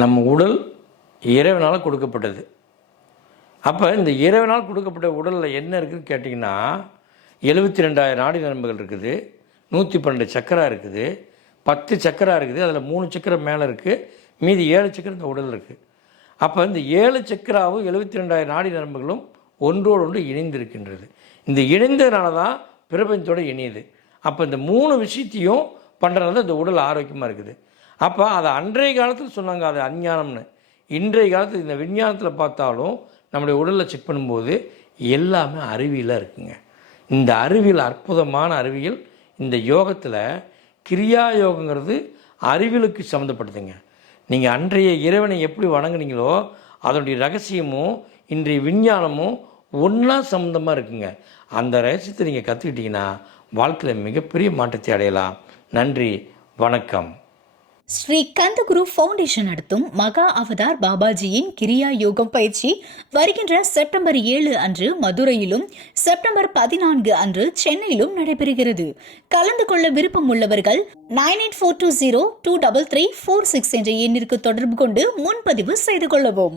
நம்ம உடல் இறைவனால் கொடுக்கப்பட்டது. அப்போ இந்த இறைவனால் கொடுக்கப்பட்ட உடலில் என்ன இருக்குதுன்னு கேட்டிங்கன்னா 72,000 நாடி நரம்புகள் இருக்குது, 112 சக்கரா இருக்குது, 10 சக்கரா இருக்குது, அதில் 3 சக்கரம் மேலே இருக்குது, மீதி 7 சக்கரம் இந்த உடல் இருக்குது. அப்போ இந்த 7 சக்கராவும் 72,000 நாடி நரம்புகளும் ஒன்றோடு ஒன்று இணைந்திருக்கின்றது. இந்த இணைந்ததுனால தான் பிரபஞ்சத்தோடு இணையுது. அப்போ இந்த 3 விஷயத்தையும் பண்ணுறதுனால தான் இந்த உடல் ஆரோக்கியமாக இருக்குது. அப்போ அதை அன்றைய காலத்தில் சொன்னாங்க அது அஞ்ஞானம்னு. இன்றைய காலத்தில் இந்த விஞ்ஞானத்தில் பார்த்தாலும் நம்முடைய உடலில் செக் பண்ணும்போது எல்லாமே அறிவியலாக இருக்குங்க. இந்த அறிவியல் அற்புதமான அறிவியல். இந்த யோகத்தில் கிரியா யோகங்கிறது அறிவியலுக்கு சம்மந்தப்படுதுங்க. நீங்கள் அன்றைய இறைவனை எப்படி வணங்குனீங்களோ அதனுடைய ரகசியமும் இன்றைய விஞ்ஞானமும் ஒன்றா சம்மந்தமாக இருக்குங்க. அந்த ரகசியத்தை நீங்கள் கற்றுக்கிட்டிங்கன்னா வாழ்க்கையில் மிகப்பெரிய மாற்றத்தை அடையலாம். நன்றி, வணக்கம். ஸ்ரீ கந்தகுரு ஃபவுண்டேஷன் நடத்தும் மகா அவதார் பாபாஜியின் கிரியா யோகம் பயிற்சி வருகின்ற செப்டம்பர் 7 அன்று மதுரையிலும் செப்டம்பர் 14 அன்று சென்னையிலும் நடைபெறுகிறது. கலந்து கொள்ள விருப்பம் உள்ளவர்கள் 9842023346 என்ற எண்ணிற்கு தொடர்பு கொண்டு முன்பதிவு செய்து கொள்ளவும்.